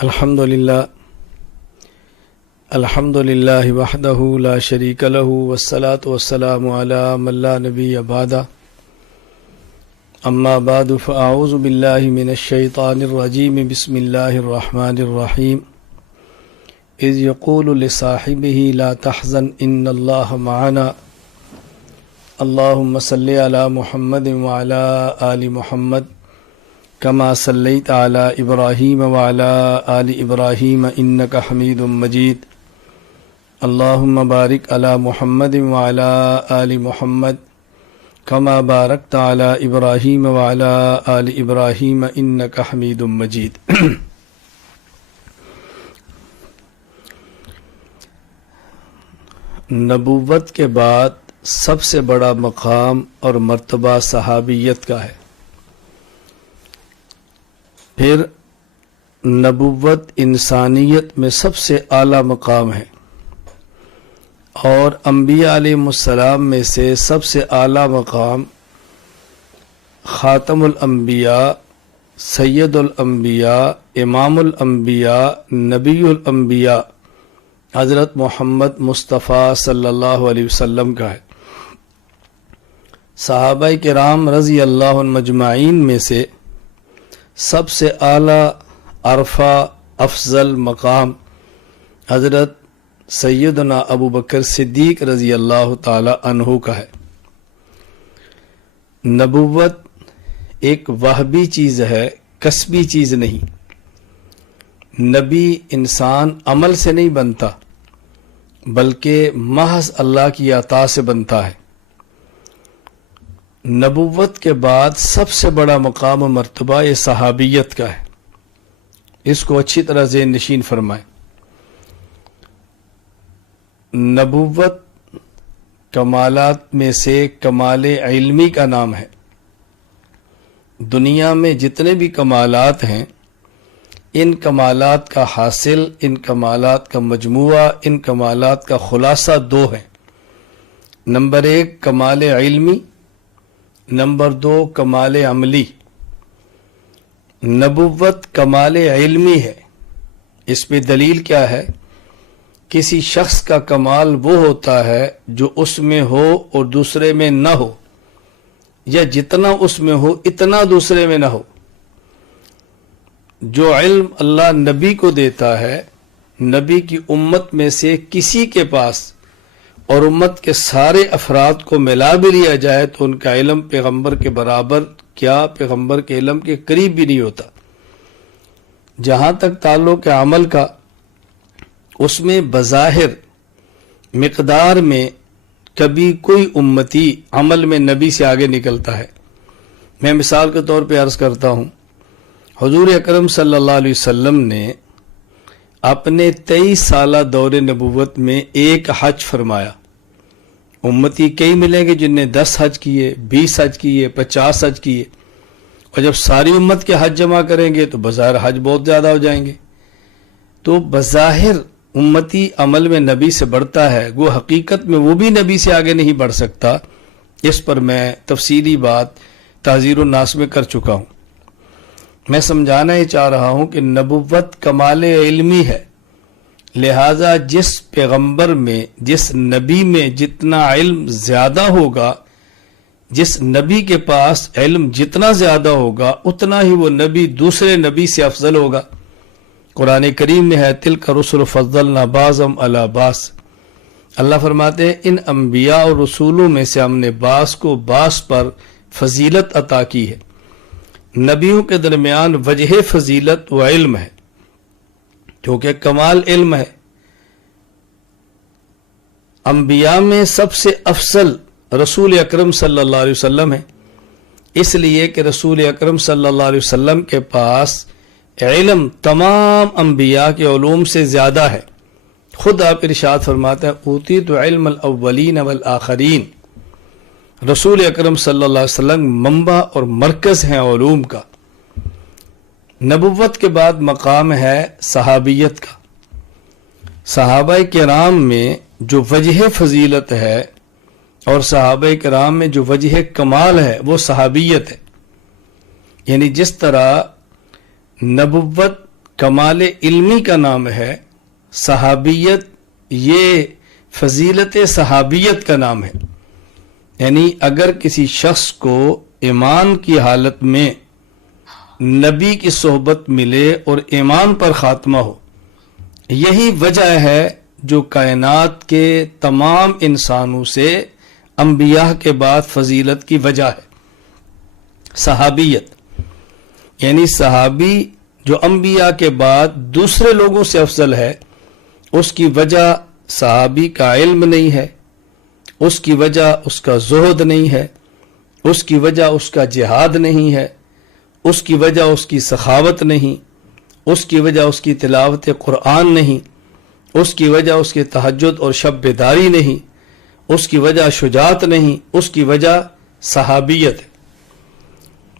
الحمدللہ وحدہ لا شریک لہ والصلاة والسلام علی من لا نبی بعدہ اما بعد فاعوذ باللہ من الشیطان الرجیم بسم اللہ الرحمن الرحیم اذ یقول لصاحبہ لا تحزن ان اللہ معنا اللہم صلی علی محمد وعلی آل محمد كما صليت على إبراهيم وعلى آل إبراهيم إنك حميد مجيد اللهم بارك على محمد وعلى آل محمد كما باركت على إبراهيم وعلى آل إبراهيم إنك حميد مجيد نبوت کے بعد سب سے بڑا مقام اور مرتبہ صحابیت کا ہے. پھر نبوت انسانیت میں سب سے اعلیٰ مقام ہے اور انبیاء علیہ السلام میں سے سب سے اعلیٰ مقام خاتم الانبیاء، سید الانبیاء، امام الانبیاء، نبی الانبیاء حضرت محمد مصطفیٰ صلی اللہ علیہ وسلم کا ہے. صحابہ کرام رضی اللہ عنہم مجمعین میں سے سب سے اعلیٰ عرفہ افضل مقام حضرت سیدنا ابو بکر صدیق رضی اللہ تعالی عنہ کا ہے. نبوت ایک وہبی چیز ہے، کسبی چیز نہیں. نبی انسان عمل سے نہیں بنتا بلکہ محض اللہ کی عطا سے بنتا ہے. نبوت کے بعد سب سے بڑا مقام و مرتبہ یہ صحابیت کا ہے. اس کو اچھی طرح ذہن نشین فرمائیں. نبوت کمالات میں سے کمال علمی کا نام ہے. دنیا میں جتنے بھی کمالات ہیں ان کمالات کا حاصل، ان کمالات کا مجموعہ، ان کمالات کا خلاصہ دو ہیں. نمبر 1 کمال علمی، نمبر 2 کمال عملی. نبوت کمال علمی ہے. اس پہ دلیل کیا ہے؟ کسی شخص کا کمال وہ ہوتا ہے جو اس میں ہو اور دوسرے میں نہ ہو، یا جتنا اس میں ہو اتنا دوسرے میں نہ ہو. جو علم اللہ نبی کو دیتا ہے، نبی کی امت میں سے کسی کے پاس اور امت کے سارے افراد کو ملا بھی لیا جائے تو ان کا علم پیغمبر کے برابر کیا پیغمبر کے علم کے قریب بھی نہیں ہوتا. جہاں تک تعلق ہے عمل کا، اس میں بظاہر مقدار میں کبھی کوئی امتی عمل میں نبی سے آگے نکلتا ہے. میں مثال کے طور پہ عرض کرتا ہوں، حضور اکرم صلی اللہ علیہ وسلم نے اپنے 23 سالہ دور نبوت میں ایک حج فرمایا. امتی کئی ملیں گے جن نے 10 حج کیے، 20 حج کیے، 50 حج کیے، اور جب ساری امت کے حج جمع کریں گے تو بظاہر حج بہت زیادہ ہو جائیں گے. تو بظاہر امتی عمل میں نبی سے بڑھتا ہے، وہ حقیقت میں وہ بھی نبی سے آگے نہیں بڑھ سکتا. اس پر میں تفصیلی بات تحذیر الناس میں کر چکا ہوں. میں سمجھانا یہ چاہ رہا ہوں کہ نبوت کمال علمی ہے. لہذا جس پیغمبر میں، جس نبی میں جتنا علم زیادہ ہوگا، جس نبی کے پاس علم جتنا زیادہ ہوگا، اتنا ہی وہ نبی دوسرے نبی سے افضل ہوگا. قرآن کریم میں ہے تلک رسل فضلنا بعضهم علی بعض. اللہ فرماتے ہیں ان انبیاء اور رسولوں میں سے ہم نے بعض کو بعض پر فضیلت عطا کی ہے. نبیوں کے درمیان وجہ فضیلت و علم ہے، کیونکہ کمال علم ہے. انبیاء میں سب سے افضل رسول اکرم صلی اللہ علیہ وسلم ہے، اس لیے کہ رسول اکرم صلی اللہ علیہ وسلم کے پاس علم تمام انبیاء کے علوم سے زیادہ ہے. خود آپ ارشاد فرماتے ہیں اوتیت علم الاولین والآخرین. رسول اکرم صلی اللہ علیہ وسلم منبع اور مرکز ہیں علوم کا. نبوت کے بعد مقام ہے صحابیت کا. صحابہ کرام میں جو وجہ فضیلت ہے اور صحابہ کرام میں جو وجہ کمال ہے وہ صحابیت ہے. یعنی جس طرح نبوت کمال علمی کا نام ہے، صحابیت یہ فضیلت صحابیت کا نام ہے. یعنی اگر کسی شخص کو ایمان کی حالت میں نبی کی صحبت ملے اور ایمان پر خاتمہ ہو، یہی وجہ ہے جو کائنات کے تمام انسانوں سے انبیاء کے بعد فضیلت کی وجہ ہے. صحابیت یعنی صحابی جو انبیاء کے بعد دوسرے لوگوں سے افضل ہے، اس کی وجہ صحابی کا علم نہیں ہے، اس کی وجہ اس کا زہد نہیں ہے، اس کی وجہ اس کا جہاد نہیں ہے، اس کی وجہ اس کی سخاوت نہیں، اس کی وجہ اس کی تلاوت قرآن نہیں، اس کی وجہ اس کی تہجد اور شب بیداری نہیں، اس کی وجہ شجاعت نہیں، اس کی وجہ صحابیت ہے.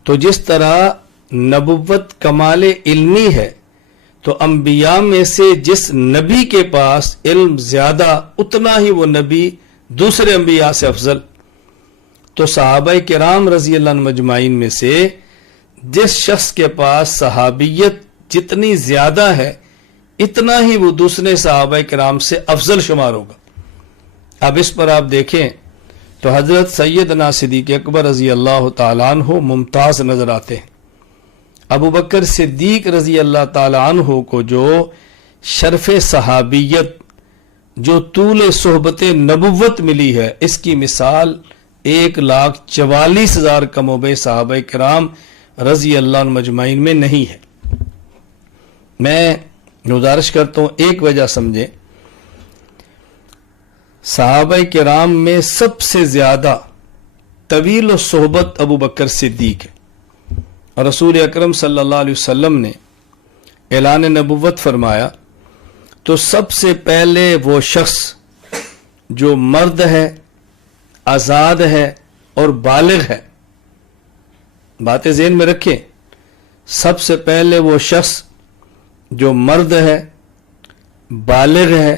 تو جس طرح نبوت کمال علمی ہے، تو انبیاء میں سے جس نبی کے پاس علم زیادہ اتنا ہی وہ نبی دوسرے انبیاء سے افضل. تو صحابہ کرام رضی اللہ عنہ مجمعین میں سے جس شخص کے پاس صحابیت جتنی زیادہ ہے، اتنا ہی وہ دوسرے صحابہ کرام سے افضل شمار ہوگا. اب اس پر آپ دیکھیں تو حضرت سیدنا صدیق اکبر رضی اللہ تعالیٰ عنہ ممتاز نظر آتے ہیں. ابو بکر صدیق رضی اللہ تعالیٰ عنہ کو جو شرف صحابیت، جو طول صحبت نبوت ملی ہے، اس کی مثال 1,44,000 کم و بیش صحابہ کرام رضی اللہ عنہ مجمعین میں نہیں ہے. میں گزارش کرتا ہوں ایک وجہ سمجھیں. صحابہ کرام میں سب سے زیادہ طویل و صحبت ابو بکر صدیق ہے. رسول اکرم صلی اللہ علیہ وسلم نے اعلان نبوت فرمایا تو سب سے پہلے وہ شخص جو مرد ہے، آزاد ہے اور بالغ ہے، باتیں ذہن میں رکھیں، سب سے پہلے وہ شخص جو مرد ہے، بالغ ہے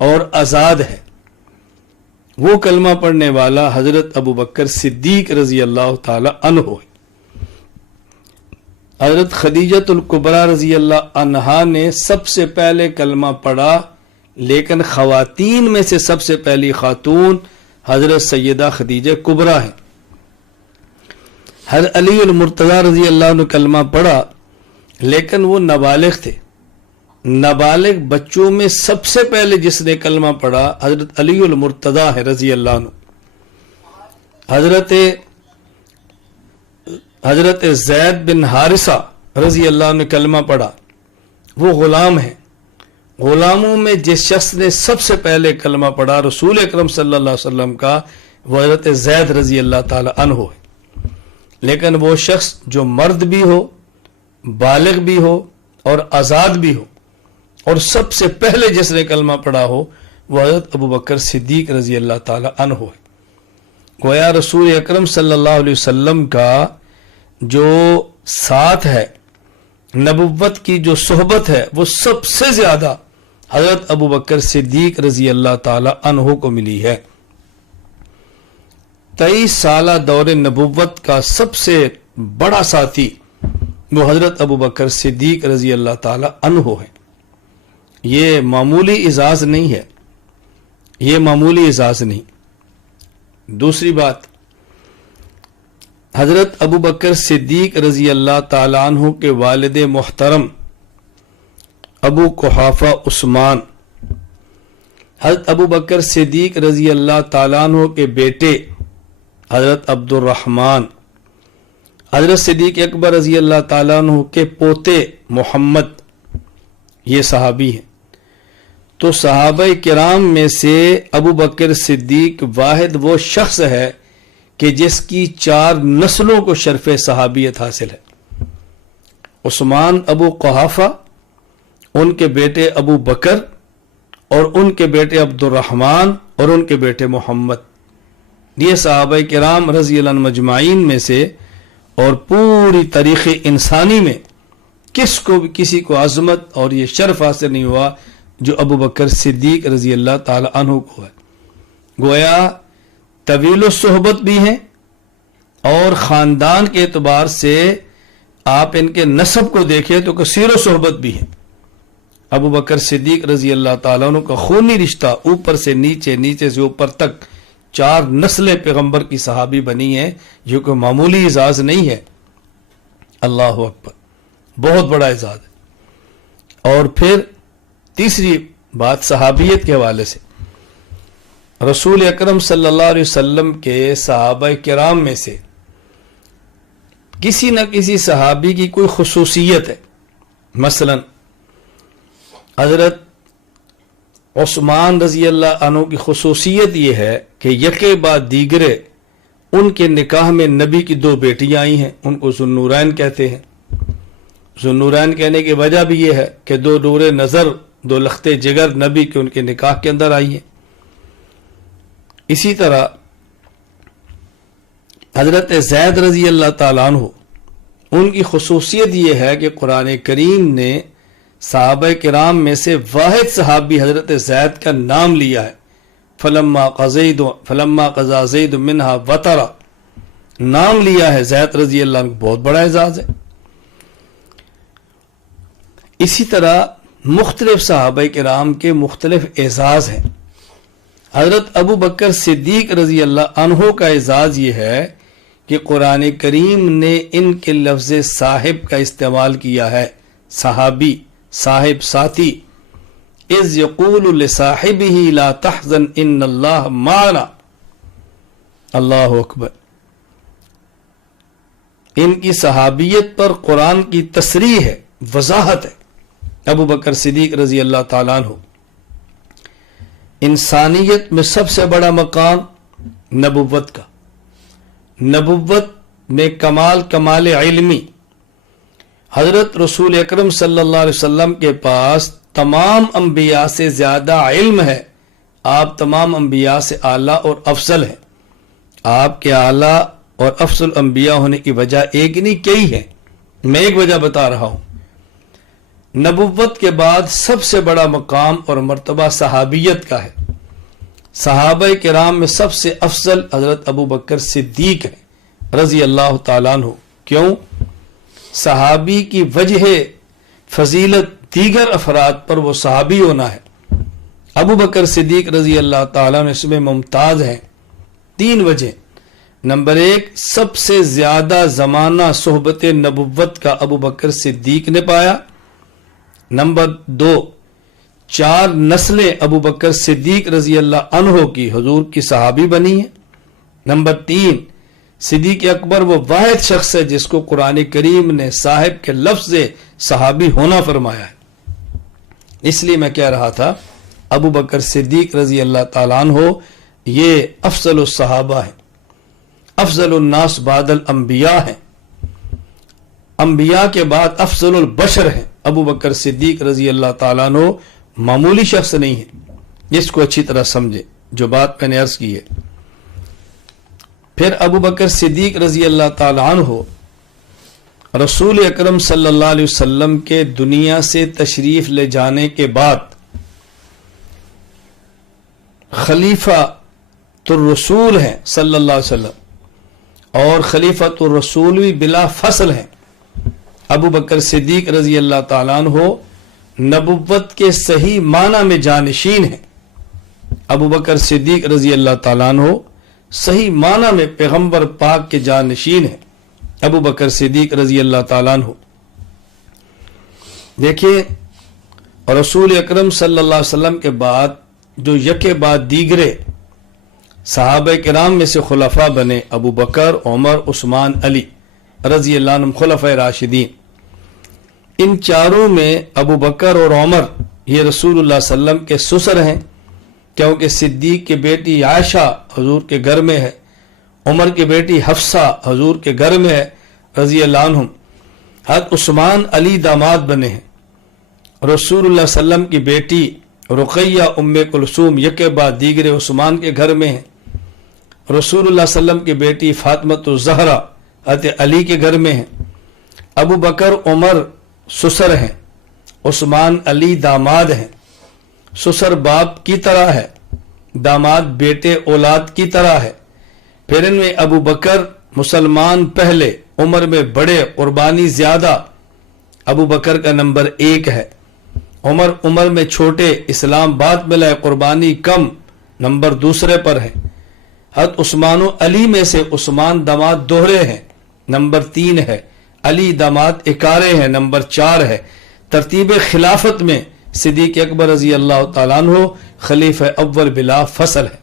اور آزاد ہے، وہ کلمہ پڑھنے والا حضرت ابو بکر صدیق رضی اللہ تعالی عنہ ہے. حضرت خدیجۃ الکبریٰ رضی اللہ عنہا نے سب سے پہلے کلمہ پڑھا، لیکن خواتین میں سے سب سے پہلی خاتون حضرت سیدہ خدیجہ کبریٰ ہیں. حضرت علی المرتضیٰ رضی اللہ عنہ کلمہ پڑھا، لیکن وہ نابالغ تھے. نابالغ بچوں میں سب سے پہلے جس نے کلمہ پڑھا حضرت علی المرتضیٰ ہے رضی اللہ عنہ. حضرت زید بن حارثہ رضی اللہ عنہ کلمہ پڑھا، وہ غلام ہیں. غلاموں میں جس شخص نے سب سے پہلے کلمہ پڑھا رسول اکرم صلی اللہ علیہ وسلم کا، وہ حضرت زید رضی اللہ تعالی عنہ ہے. لیکن وہ شخص جو مرد بھی ہو، بالغ بھی ہو اور آزاد بھی ہو، اور سب سے پہلے جس نے کلمہ پڑھا ہو، وہ حضرت ابو بکر صدیق رضی اللہ تعالی عنہ ہے. گویا رسول اکرم صلی اللہ علیہ وسلم کا جو ساتھ ہے، نبوت کی جو صحبت ہے، وہ سب سے زیادہ حضرت ابو بکر صدیق رضی اللہ تعالی عنہ کو ملی ہے. 23 سالہ دور نبوت کا سب سے بڑا ساتھی وہ حضرت ابو بکر صدیق رضی اللہ تعالی عنہ ہے. یہ معمولی اعزاز نہیں ہے، یہ معمولی اعزاز نہیں. دوسری بات، حضرت ابو بکر صدیق رضی اللہ تعالیٰ عنہ کے والد محترم ابو قحافہ عثمان، حضرت ابو بکر صدیق رضی اللہ تعالیٰ عنہ کے بیٹے حضرت عبد الرحمن، حضرت صدیق اکبر رضی اللہ تعالیٰ عنہ کے پوتے محمد، یہ صحابی ہیں. تو صحابہ کرام میں سے ابو بکر صدیق واحد وہ شخص ہے کہ جس کی 4 نسلوں کو شرف صحابیت حاصل ہے. عثمان ابو قحافہ، ان کے بیٹے ابو بکر، اور ان کے بیٹے عبد الرحمن، اور ان کے بیٹے محمد. یہ صحابہ کرام رضی اللہ عنہ مجمعین میں سے، اور پوری تاریخ انسانی میں کسی کو عظمت اور یہ شرف حاصل نہیں ہوا جو ابو بکر صدیق رضی اللہ تعالی عنہ کو ہے. گویا طویل الصحبت بھی ہیں، اور خاندان کے اعتبار سے آپ ان کے نسب کو دیکھیں تو کثیر و صحبت بھی ہے. ابو بکر صدیق رضی اللہ تعالیٰ عنہ کا خونی رشتہ اوپر سے نیچے، نیچے سے اوپر تک 4 نسلیں پیغمبر کی صحابی بنی ہیں، جو کہ معمولی اعزاز نہیں ہے. اللہ اکبر، بہت بڑا اعزاز ہے. اور پھر تیسری بات صحابیت کے حوالے سے، رسول اکرم صلی اللہ علیہ وسلم کے صحابہ کرام میں سے کسی نہ کسی صحابی کی کوئی خصوصیت ہے. مثلا حضرت عثمان رضی اللہ عنہ کی خصوصیت یہ ہے کہ یکے بعد دیگرے ان کے نکاح میں نبی کی 2 بیٹیاں آئی ہیں، ان کو ذوالنورین کہتے ہیں. ذوالنورین کہنے کی وجہ بھی یہ ہے کہ 2 نور نظر، 2 لختے جگر نبی کے ان کے نکاح کے اندر آئی ہیں. اسی طرح حضرت زید رضی اللہ تعالیٰ عنہ، ان کی خصوصیت یہ ہے کہ قرآن کریم نے صحابہ کرام میں سے واحد صحابی حضرت زید کا نام لیا ہے. فلما قضا زید منہا وطرا، نام لیا ہے زید رضی اللہ عنہ، بہت بڑا اعزاز ہے. اسی طرح مختلف صحابہ کرام کے مختلف اعزاز ہیں. حضرت ابو بکر صدیق رضی اللہ عنہ کا اعزاز یہ ہے کہ قرآن کریم نے ان کے لفظ صاحب کا استعمال کیا ہے. صحابی، صاحب، ساتھی. اذ یقول لصاحبہ لا تحزن ان اللہ معنا. اللہ اکبر. ان کی صحابیت پر قرآن کی تصریح ہے، وضاحت ہے. ابو بکر صدیق رضی اللہ تعالیٰ عنہ، انسانیت میں سب سے بڑا مقام نبوت کا. نبوت میں کمال علمی. حضرت رسول اکرم صلی اللہ علیہ وسلم کے پاس تمام انبیاء سے زیادہ علم ہے. آپ تمام انبیاء سے اعلیٰ اور افضل ہیں. آپ کے اعلیٰ اور افضل انبیاء ہونے کی وجہ ایک نہیں کئی ہے. میں ایک وجہ بتا رہا ہوں. نبوت کے بعد سب سے بڑا مقام اور مرتبہ صحابیت کا ہے. صحابہ کرام میں سب سے افضل حضرت ابو بکر صدیق ہیں رضی اللہ تعالیٰ عنہ. کیوں؟ صحابی کی وجہ فضیلت دیگر افراد پر وہ صحابی ہونا ہے. ابو بکر صدیق رضی اللہ تعالیٰ عنہ اس میں ممتاز ہیں. 3 وجہ. نمبر 1، سب سے زیادہ زمانہ صحبت نبوت کا ابو بکر صدیق نے پایا. نمبر 2، 4 نسلیں ابو بکر صدیق رضی اللہ عنہ کی حضور کی صحابی بنی ہیں. نمبر 3، صدیق اکبر وہ واحد شخص ہے جس کو قرآن کریم نے صاحب کے لفظ صحابی ہونا فرمایا ہے. اس لیے میں کہہ رہا تھا ابو بکر صدیق رضی اللہ تعالیٰ عنہ یہ افضل الصحابہ ہیں، افضل الناس بعد الانبیاء ہیں. انبیاء کے بعد افضل البشر ہیں. ابو بکر صدیق رضی اللہ تعالیٰ عنہ معمولی شخص نہیں ہے. اس کو اچھی طرح سمجھے جو بات میں نے عرض کی ہے. پھر ابو بکر صدیق رضی اللہ تعالیٰ عنہ رسول اکرم صلی اللہ علیہ وسلم کے دنیا سے تشریف لے جانے کے بعد خلیفۃ الرسول ہیں صلی اللہ علیہ وسلم، اور خلیفۃ الرسول بھی بلا فصل ہیں. ابو بکر صدیق رضی اللہ تعالیٰ عنہ نبوت کے صحیح معنی میں جانشین ہیں. ابو بکر صدیق رضی اللہ تعالیٰ عنہ صحیح معنی میں پیغمبر پاک کے جانشین ہیں. ابو بکر صدیق رضی اللہ تعالیٰ عنہ دیکھیے، رسول اکرم صلی اللہ علیہ وسلم کے بعد جو یکے بعد دیگرے صحابہ کرام میں سے خلفاء بنے، ابو بکر، عمر، عثمان، علی رضی اللہ عنہم خلفاء راشدین. ان چاروں میں ابو بکر اور عمر یہ رسول اللہ صلی اللہ علیہ وسلم کے سسر ہیں، کیونکہ صدیق کی بیٹی عائشہ حضور کے گھر میں ہے، عمر کی بیٹی حفصہ حضور کے گھر میں ہے رضی اللہ عنہم. حضرت عثمان علی داماد بنے ہیں. رسول اللہ صلی اللہ علیہ وسلم کی بیٹی رقیہ ام کلثوم یکے بعد دیگرے عثمان کے گھر میں ہیں. رسول اللہ صلی اللہ علیہ وسلم کی بیٹی فاطمۃ الزہرا حضرت علی کے گھر میں ہیں. ابو بکر عمر سسر ہیں، عثمان علی داماد ہیں. سسر باپ کی طرح ہے، داماد بیٹے اولاد کی طرح ہے. پھر ان میں ابو بکر مسلمان پہلے، عمر میں بڑے، قربانی زیادہ، ابو بکر کا نمبر 1 ہے۔ عمر میں چھوٹے، اسلام بعد ملا ہے، قربانی کم، نمبر 2 پر ہے۔ حضرت عثمان و علی میں سے عثمان داماد دوہرے ہیں، نمبر 3 ہے۔ علی داماد اکارے ہیں، نمبر 4 ہے۔ ترتیب خلافت میں صدیق اکبر رضی اللہ تعالیٰ عنہ خلیفہ اول بلا فصل ہے۔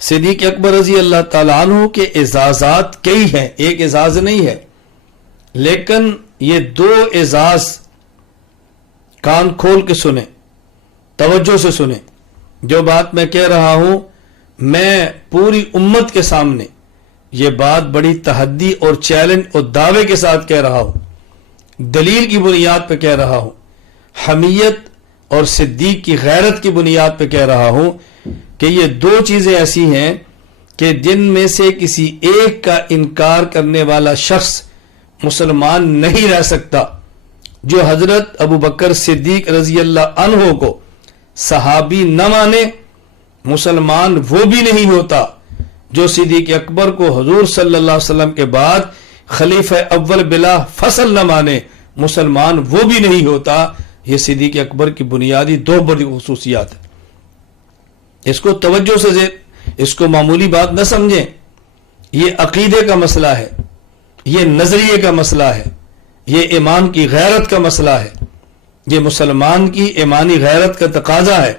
صدیق اکبر رضی اللہ تعالیٰ عنہ کے اعزازات کئی ہیں، ایک اعزاز نہیں ہے، لیکن یہ 2 اعزاز کان کھول کے سنیں، توجہ سے سنیں۔ جو بات میں کہہ رہا ہوں میں پوری امت کے سامنے یہ بات بڑی تحدی اور چیلنج اور دعوے کے ساتھ کہہ رہا ہوں، دلیل کی بنیاد پہ کہہ رہا ہوں، حمیت اور صدیق کی غیرت کی بنیاد پہ کہہ رہا ہوں کہ یہ 2 چیزیں ایسی ہیں کہ جن میں سے کسی ایک کا انکار کرنے والا شخص مسلمان نہیں رہ سکتا۔ جو حضرت ابو بکر صدیق رضی اللہ عنہ کو صحابی نہ مانے، مسلمان وہ بھی نہیں ہوتا۔ جو صدیق اکبر کو حضور صلی اللہ علیہ وسلم کے بعد خلیفہ اول بلا فصل نہ مانے، مسلمان وہ بھی نہیں ہوتا۔ یہ صدیق اکبر کی بنیادی 2 بڑی خصوصیات ہیں، اس کو توجہ سے، اس کو معمولی بات نہ سمجھیں۔ یہ عقیدے کا مسئلہ ہے، یہ نظریے کا مسئلہ ہے، یہ ایمان کی غیرت کا مسئلہ ہے، یہ مسلمان کی ایمانی غیرت کا تقاضا ہے۔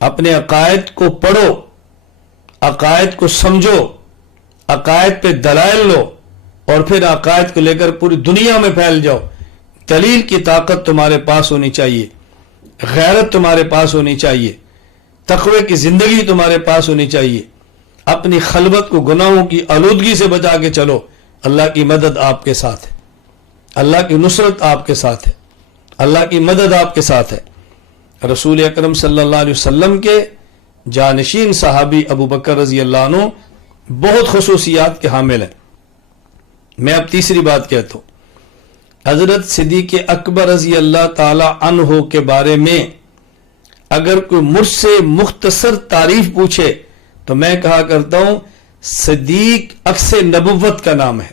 اپنے عقائد کو پڑھو، عقائد کو سمجھو، عقائد پہ دلائل لو، اور پھر عقائد کو لے کر پوری دنیا میں پھیل جاؤ۔ دلیل کی طاقت تمہارے پاس ہونی چاہیے، غیرت تمہارے پاس ہونی چاہیے، تقوی کی زندگی تمہارے پاس ہونی چاہیے۔ اپنی خلوت کو گناہوں کی آلودگی سے بچا کے چلو، اللہ کی مدد آپ کے ساتھ ہے، اللہ کی نصرت آپ کے ساتھ ہے، اللہ کی مدد آپ کے ساتھ ہے۔ رسول اکرم صلی اللہ علیہ وسلم کے جانشین صحابی ابو بکر رضی اللہ عنہ بہت خصوصیات کے حامل ہیں۔ میں اب تیسری بات کہتا ہوں، حضرت صدیق اکبر رضی اللہ تعالی عنہ کے بارے میں اگر کوئی مجھ سے مختصر تعریف پوچھے تو میں کہا کرتا ہوں صدیق عکس نبوت کا نام ہے،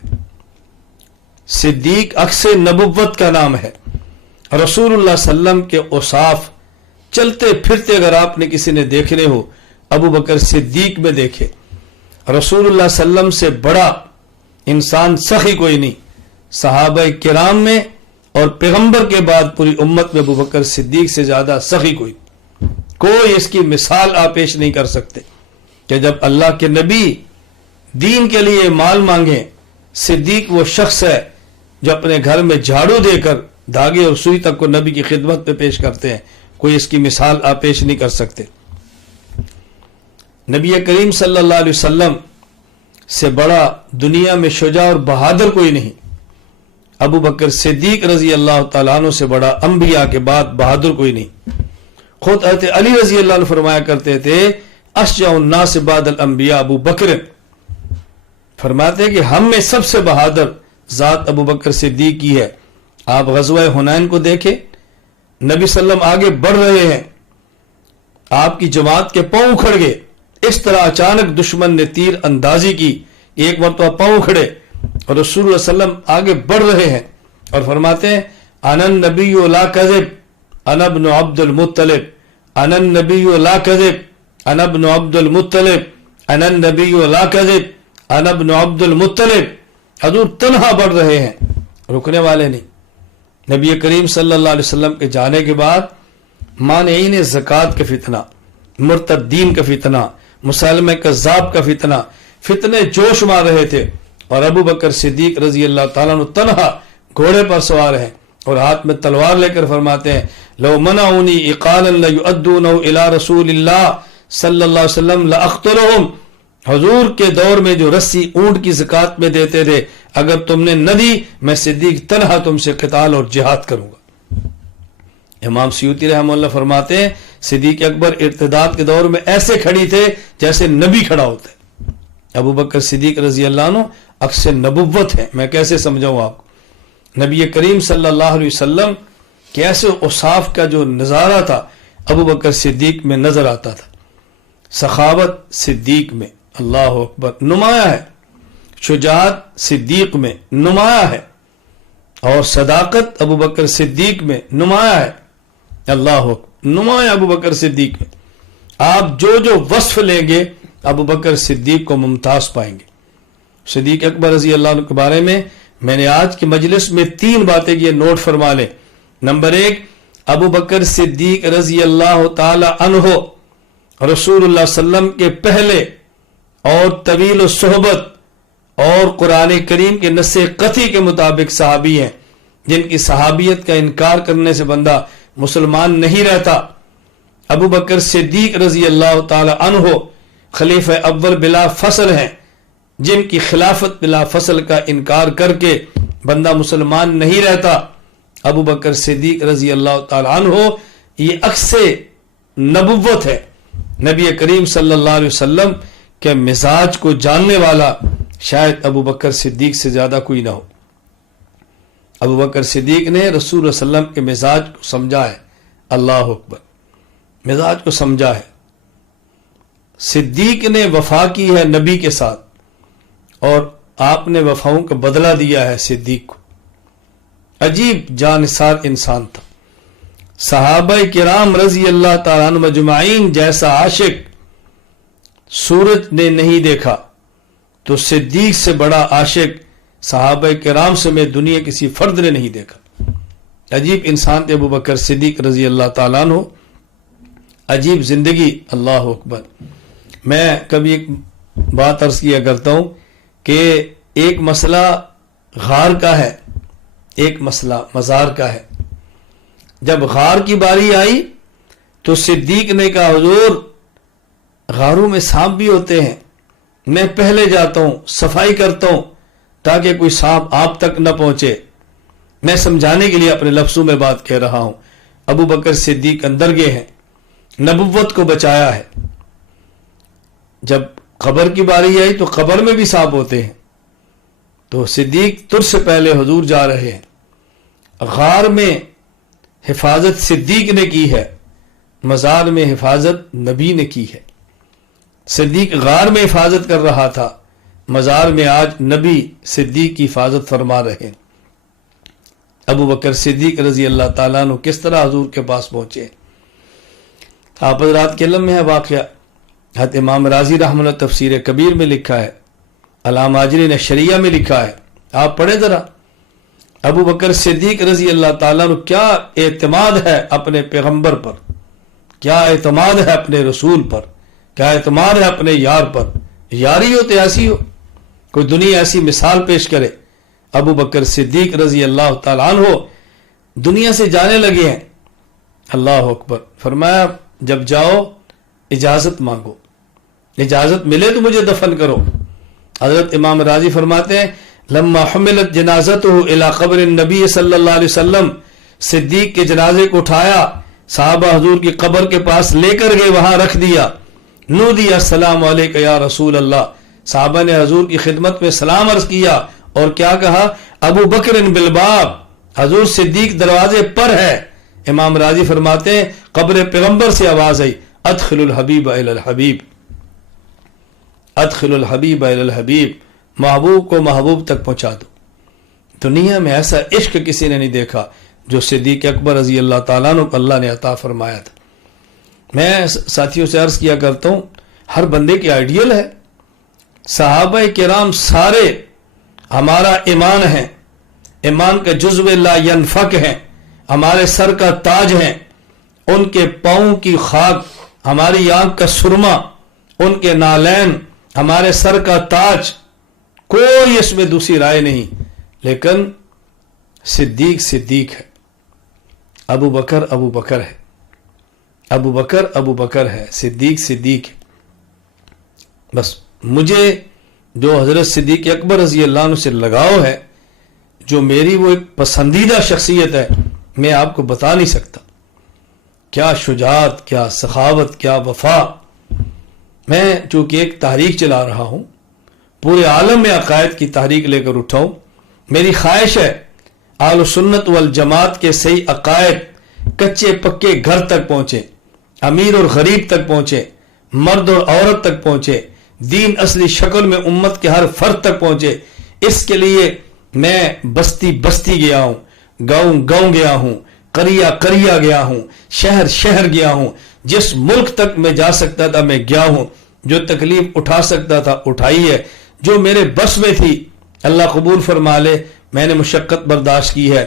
صدیق عکس نبوت کا نام ہے۔ رسول اللہ صلی اللہ علیہ وسلم کے اوصاف چلتے پھرتے اگر آپ نے کسی نے دیکھنے ہو، ابو بکر صدیق میں دیکھے۔ رسول اللہ صلی اللہ علیہ وسلم سے بڑا انسان سخی کوئی نہیں، صحابہ کرام میں اور پیغمبر کے بعد پوری امت میں ابو بکر صدیق سے زیادہ سخی کوئی اس کی مثال آپ پیش نہیں کر سکتے کہ جب اللہ کے نبی دین کے لیے مال مانگیں، صدیق وہ شخص ہے جو اپنے گھر میں جھاڑو دے کر دھاگے اور سوئی تک کو نبی کی خدمت پہ پیش کرتے ہیں، کوئی اس کی مثال آپ پیش نہیں کر سکتے۔ نبی کریم صلی اللہ علیہ وسلم سے بڑا دنیا میں شجاع اور بہادر کوئی نہیں، ابو بکر صدیق رضی اللہ تعالیٰ عنہ سے بڑا انبیاء کے بعد بہادر کوئی نہیں۔ خود حضرت علی رضی اللہ عنہ فرمایا کرتے تھے اشجع الناس بعد الانبیاء ابو بکر، فرماتے ہیں کہ ہم میں سب سے بہادر ذات ابو بکر صدیق کی ہے۔ آپ غزوہ حنین کو دیکھیں، نبی صلی اللہ علیہ وسلم آگے بڑھ رہے ہیں، آپ کی جماعت کے پاؤں اکھڑ گئے، اس طرح اچانک دشمن نے تیر اندازی کی، ایک مرتبہ پاؤں کھڑے اور رسول اللہ صلی اللہ علیہ وسلم آگے بڑھ رہے ہیں اور فرماتے ہیں انا النبی لا کذب انا ابن عبد المطلب، انا النبی لا کذب انا ابن عبد المطلب، انا النبی لا کذب انا ابن عبد المطلب۔ حضور تنہا بڑھ رہے ہیں، رکنے والے نہیں۔ نبی کریم صلی اللہ علیہ وسلم کے جانے کے بعد مانعین زکوٰۃ کا فتنہ، مرتدین کا فتنہ، مسلمہ کذاب کا فتنے جوش مار رہے تھے، اور ابو بکر صدیق رضی اللہ تعالیٰ عنہ تنہا گھوڑے پر سوار ہیں اور ہاتھ میں تلوار لے کر فرماتے ہیں لو منعونی اقالا لیؤدونہ الی رسول اللہ صلی اللہ علیہ وسلم لاقتلہم۔ حضور کے دور میں جو رسی اونٹ کی زکوٰۃ میں دیتے تھے، اگر تم نے نہ دی میں صدیق تنہا تم سے قتال اور جہاد کروں گا۔ امام سیوطی رحمہ اللہ فرماتے ہیں صدیق اکبر ارتداد کے دور میں ایسے کھڑی تھے جیسے نبی کھڑا ہوتا ہے۔ ابو بکر صدیق رضی اللہ عنہ عکس نبوت ہے، میں کیسے سمجھاؤں آپ کو؟ نبی کریم صلی اللہ علیہ وسلم کے ایسے اوصاف کا جو نظارہ تھا ابو بکر صدیق میں نظر آتا تھا، سخاوت صدیق میں، اللہ اکبر نمایاں ہے، شجاعت صدیق میں نمایاں ہے، اور صداقت ابو بکر صدیق میں نمایاں ہے، اللہ اکبر نمایاں ابو بکر صدیق میں۔ آپ جو جو وصف لیں گے ابو بکر صدیق کو ممتاز پائیں گے۔ صدیق اکبر رضی اللہ عنہ کے بارے میں نے آج کی مجلس میں 3 باتیں یہ نوٹ فرما لیں۔ نمبر 1، ابو بکر صدیق رضی اللہ تعالی عنہ رسول اللہ صلی اللہ علیہ وسلم کے پہلے اور طویل الصحبت اور قرآن کریم کے نص قطعی کے مطابق صحابی ہیں، جن کی صحابیت کا انکار کرنے سے بندہ مسلمان نہیں رہتا۔ ابو بکر صدیق رضی اللہ تعالی عنہ خلیفہ اول بلا فصل ہیں، جن کی خلافت بلا فصل کا انکار کر کے بندہ مسلمان نہیں رہتا۔ ابو بکر صدیق رضی اللہ تعالی عنہ یہ عکس نبوت ہے، نبی کریم صلی اللہ علیہ وسلم کے مزاج کو جاننے والا شاید ابو بکر صدیق سے زیادہ کوئی نہ ہو۔ ابو بکر صدیق نے رسول اللہ صلی اللہ علیہ وسلم کے مزاج کو سمجھا ہے، اللہ اکبر مزاج کو سمجھا ہے۔ صدیق نے وفا کی ہے نبی کے ساتھ، اور آپ نے وفاؤں کا بدلہ دیا ہے صدیق کو۔ عجیب جانثار انسان تھا۔ صحابہ کرام رضی اللہ تعالیٰ عنہ مجمعین جیسا عاشق سورج نے نہیں دیکھا، تو صدیق سے بڑا عاشق صحابہ کرام سمیت دنیا کسی فرد نے نہیں دیکھا۔ عجیب انسان تھے ابو بکر صدیق رضی اللہ تعالیٰ عنہ، عجیب زندگی، اللہ اکبر۔ میں کبھی ایک بات عرض کیا کرتا ہوں کہ ایک مسئلہ غار کا ہے، ایک مسئلہ مزار کا ہے۔ جب غار کی باری آئی تو صدیق نے کہا حضور غاروں میں سانپ بھی ہوتے ہیں، میں پہلے جاتا ہوں صفائی کرتا ہوں تاکہ کوئی سانپ آپ تک نہ پہنچے۔ میں سمجھانے کے لیے اپنے لفظوں میں بات کہہ رہا ہوں۔ ابو بکر صدیق اندر گئے ہیں، نبوت کو بچایا ہے۔ جب قبر کی باری آئی تو قبر میں بھی سانپ ہوتے ہیں، تو صدیق تر سے پہلے حضور جا رہے ہیں۔ غار میں حفاظت صدیق نے کی ہے، مزار میں حفاظت نبی نے کی ہے۔ صدیق غار میں حفاظت کر رہا تھا، مزار میں آج نبی صدیق کی حفاظت فرما رہے ہیں۔ ابو بکر صدیق رضی اللہ تعالیٰ عنہ کس طرح حضور کے پاس پہنچے؟ آپ حضرات کے علم میں ہے واقعہ، حضرت امام راضی رحمہ اللہ تفسیر کبیر میں لکھا ہے، علامہ اجری نے شریعہ میں لکھا ہے، آپ پڑھیں ذرا۔ ابو بکر صدیق رضی اللہ تعالیٰ عنہ کیا اعتماد ہے اپنے پیغمبر پر، کیا اعتماد ہے اپنے رسول پر، کیا اعتماد ہے اپنے یار پر۔ یاری ہو تو ایسی ہو، کوئی دنیا ایسی مثال پیش کرے۔ ابو بکر صدیق رضی اللہ تعالیٰ عنہ دنیا سے جانے لگے ہیں، اللہ اکبر۔ فرمایا جب جاؤ اجازت مانگو، اجازت ملے تو مجھے دفن کرو۔ حضرت امام راضی فرماتے ہیں لما حملت جنازتہ الی قبر النبی صلی اللہ علیہ وسلم، صدیق کے جنازے کو اٹھایا، صحابہ حضور کی قبر کے پاس لے کر گئے، وہاں رکھ دیا۔ نودی السلام علیکہ یا رسول اللہ، صحابہ نے حضور کی خدمت میں سلام عرض کیا، اور کیا کہا؟ ابو بکر بالباب، حضور صدیق دروازے پر ہے۔ امام راضی فرماتے ہیں قبر پیغمبر سے آواز آئی ادخل الحبیب الی الحبیب، ادخل الحبیب الی الحبیب، محبوب کو محبوب تک پہنچا دو۔ دنیا میں ایسا عشق کسی نے نہیں دیکھا جو صدیق اکبر رضی اللہ تعالیٰ عنہ کو اللہ نے عطا فرمایا تھا۔ میں ساتھیوں سے عرض کیا کرتا ہوں ہر بندے کی آئیڈیل ہے، صحابہ کرام سارے ہمارا ایمان ہے، ایمان کا جزو لا ینفک ہے، ہمارے سر کا تاج ہیں، ان کے پاؤں کی خاک ہماری آنکھ کا سرما، ان کے نالین ہمارے سر کا تاج، کوئی اس میں دوسری رائے نہیں۔ لیکن صدیق صدیق ہے، ابو بکر ابو بکر ہے، ابو بکر ابو بکر ہے، صدیق صدیق ہے۔ بس مجھے جو حضرت صدیق اکبر رضی اللہ عنہ سے لگاؤ ہے، جو میری وہ ایک پسندیدہ شخصیت ہے، میں آپ کو بتا نہیں سکتا۔ کیا شجاعت، کیا سخاوت، کیا وفا۔ میں چونکہ ایک تحریک چلا رہا ہوں، پورے عالم میں عقائد کی تحریک لے کر اٹھاؤں، میری خواہش ہے اہل سنت والجماعت کے صحیح عقائد کچے پکے گھر تک پہنچے، امیر اور غریب تک پہنچے، مرد اور عورت تک پہنچے، دین اصلی شکل میں امت کے ہر فرد تک پہنچے، اس کے لیے میں بستی بستی گیا ہوں، گاؤں گاؤں گیا ہوں، قریہ قریہ گیا ہوں، شہر شہر گیا ہوں، جس ملک تک میں جا سکتا تھا میں گیا ہوں، جو تکلیف اٹھا سکتا تھا اٹھائی ہے، جو میرے بس میں تھی اللہ قبول فرما لے، میں نے مشقت برداشت کی ہے۔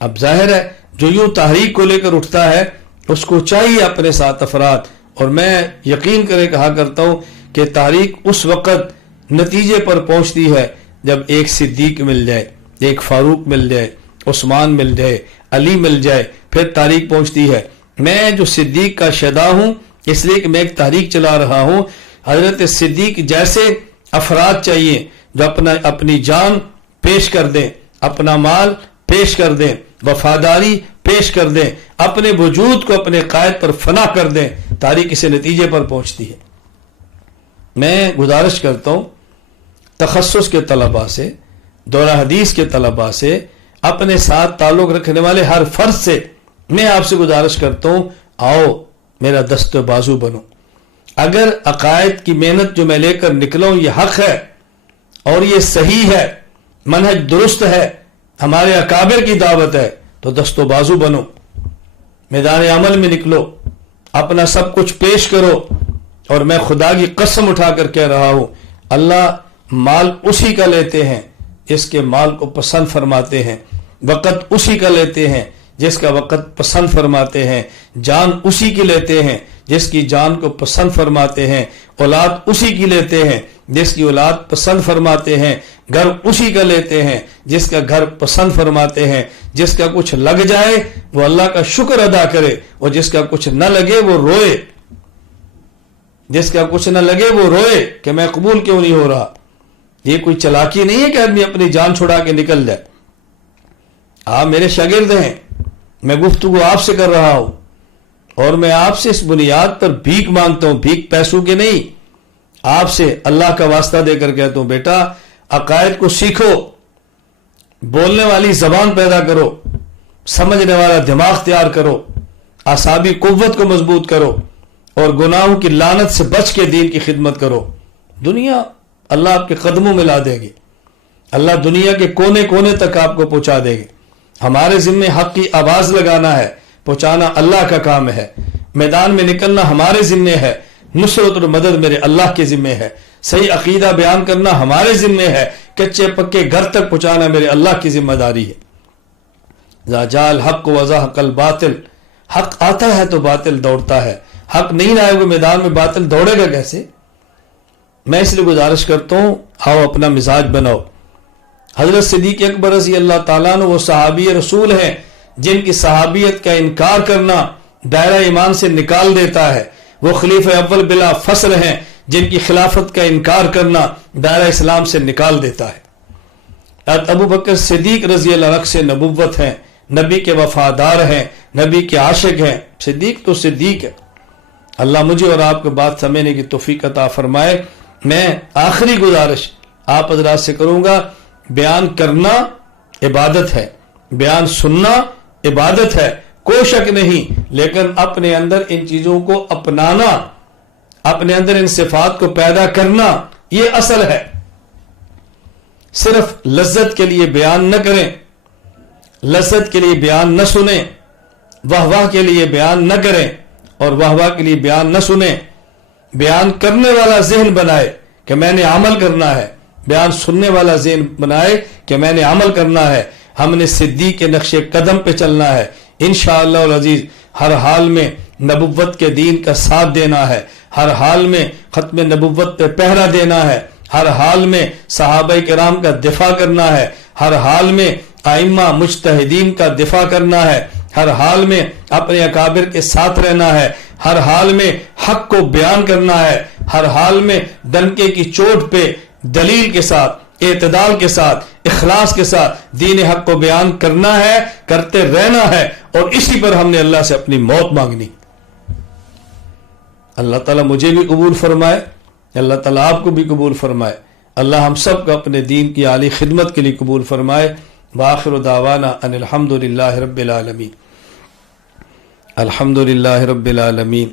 اب ظاہر ہے جو یوں تحریک کو لے کر اٹھتا ہے اس کو چاہیے اپنے ساتھ افراد، اور میں یقین کرے کہا کرتا ہوں کہ تحریک اس وقت نتیجے پر پہنچتی ہے جب ایک صدیق مل جائے، ایک فاروق مل جائے، عثمان مل جائے، علی مل جائے، پھر تحریک پہنچتی ہے۔ میں جو صدیق کا شیدا ہوں اس لیے کہ میں ایک تحریک چلا رہا ہوں، حضرت صدیق جیسے افراد چاہیے جو اپنی جان پیش کر دیں، اپنا مال پیش کر دیں، وفاداری پیش کر دیں، اپنے وجود کو اپنے قائد پر فنا کر دیں، تحریک اسے نتیجے پر پہنچتی ہے۔ میں گزارش کرتا ہوں تخصص کے طلباء سے، دورہ حدیث کے طلباء سے، اپنے ساتھ تعلق رکھنے والے ہر فرد سے میں آپ سے گزارش کرتا ہوں، آؤ میرا دست و بازو بنو۔ اگر عقائد کی محنت جو میں لے کر نکلا ہوں یہ حق ہے اور یہ صحیح ہے، منہج درست ہے، ہمارے اکابر کی دعوت ہے، تو دست و بازو بنو، میدان عمل میں نکلو، اپنا سب کچھ پیش کرو۔ اور میں خدا کی قسم اٹھا کر کہہ رہا ہوں، اللہ مال اسی کا لیتے ہیں جس کے مال کو پسند فرماتے ہیں، وقت اسی کا لیتے ہیں جس کا وقت پسند فرماتے ہیں، جان اسی کی لیتے ہیں جس کی جان کو پسند فرماتے ہیں، اولاد اسی کی لیتے ہیں جس کی اولاد پسند فرماتے ہیں، گھر اسی کا لیتے ہیں جس کا گھر پسند فرماتے ہیں۔ جس کا کچھ لگ جائے وہ اللہ کا شکر ادا کرے، اور جس کا کچھ نہ لگے وہ روئے، جس کا کچھ نہ لگے وہ روئے کہ میں قبول کیوں نہیں ہو رہا۔ یہ کوئی چلاکی نہیں ہے کہ آدمی اپنی جان چھڑا کے نکل جائے۔ آپ میرے شاگرد ہیں، میں گفتگو آپ سے کر رہا ہوں، اور میں آپ سے اس بنیاد پر بھیک مانگتا ہوں، بھیک پیسوں کے نہیں، آپ سے اللہ کا واسطہ دے کر کہتا ہوں بیٹا عقائد کو سیکھو، بولنے والی زبان پیدا کرو، سمجھنے والا دماغ تیار کرو، اعصابی قوت کو مضبوط کرو، اور گناہوں کی لعنت سے بچ کے دین کی خدمت کرو۔ دنیا اللہ آپ کے قدموں میں لا دے گی، اللہ دنیا کے کونے کونے تک آپ کو پہنچا دے گی۔ ہمارے ذمے حق کی آواز لگانا ہے، پہنچانا اللہ کا کام ہے، میدان میں نکلنا ہمارے ذمے ہے، نصرت اور مدد میرے اللہ کے ذمے ہے، صحیح عقیدہ بیان کرنا ہمارے ذمے ہے، کچے پکے گھر تک پہنچانا میرے اللہ کی ذمہ داری ہے۔ ذا جاء الحق وزهق الباطل، حق آتا ہے تو باطل دوڑتا ہے، حق نہیں آئے گا میدان میں باطل دوڑے گا کیسے؟ میں اس لیے گزارش کرتا ہوں آؤ اپنا مزاج بناؤ۔ حضرت صدیق اکبر رضی اللہ تعالیٰ عنہ وہ صحابی رسول ہیں جن کی صحابیت کا انکار کرنا دائرہ ایمان سے نکال دیتا ہے، وہ خلیفہ اول بلا فصل ہیں جن کی خلافت کا انکار کرنا دائرہ اسلام سے نکال دیتا ہے۔ ابو بکر صدیق رضی اللہ عنہ سے نبوت ہیں، نبی کے وفادار ہیں، نبی کے عاشق ہیں، صدیق تو صدیق ہے۔ اللہ مجھے اور آپ کو بات سمجھنے کی توفیق عطا فرمائے۔ میں آخری گزارش آپ حضرات سے کروں گا، بیان کرنا عبادت ہے، بیان سننا عبادت ہے، کوئی شک نہیں، لیکن اپنے اندر ان چیزوں کو اپنانا، اپنے اندر ان صفات کو پیدا کرنا یہ اصل ہے۔ صرف لذت کے لیے بیان نہ کریں، لذت کے لیے بیان نہ سنیں، واہ واہ کے لیے بیان نہ کریں اور واہ واہ کے لیے بیان نہ سنیں۔ بیان کرنے والا ذہن بنائے کہ میں نے عمل کرنا ہے، بیان سننے والا ذہن بنائے کہ میں نے عمل کرنا ہے۔ ہم نے صدیق کے نقش قدم پہ چلنا ہے انشاءاللہ العزیز، ہر حال میں نبوت کے دین کا ساتھ دینا ہے، ہر حال میں ختم نبوت پہ پہرا دینا ہے، ہر حال میں صحابہ کرام کا دفاع کرنا ہے، ہر حال میں ائمہ مجتہدین کا دفاع کرنا ہے، ہر حال میں اپنے اکابر کے ساتھ رہنا ہے، ہر حال میں حق کو بیان کرنا ہے، ہر حال میں ڈنکے کی چوٹ پہ دلیل کے ساتھ، اعتدال کے ساتھ، اخلاص کے ساتھ دین حق کو بیان کرنا ہے، کرتے رہنا ہے، اور اسی پر ہم نے اللہ سے اپنی موت مانگنی۔ اللہ تعالیٰ مجھے بھی قبول فرمائے، اللہ تعالیٰ آپ کو بھی قبول فرمائے، اللہ ہم سب کو اپنے دین کی عالی خدمت کے لیے قبول فرمائے۔ وآخر دعوانا ان الحمدللہ رب العالمین۔ الحمدللہ رب العالمین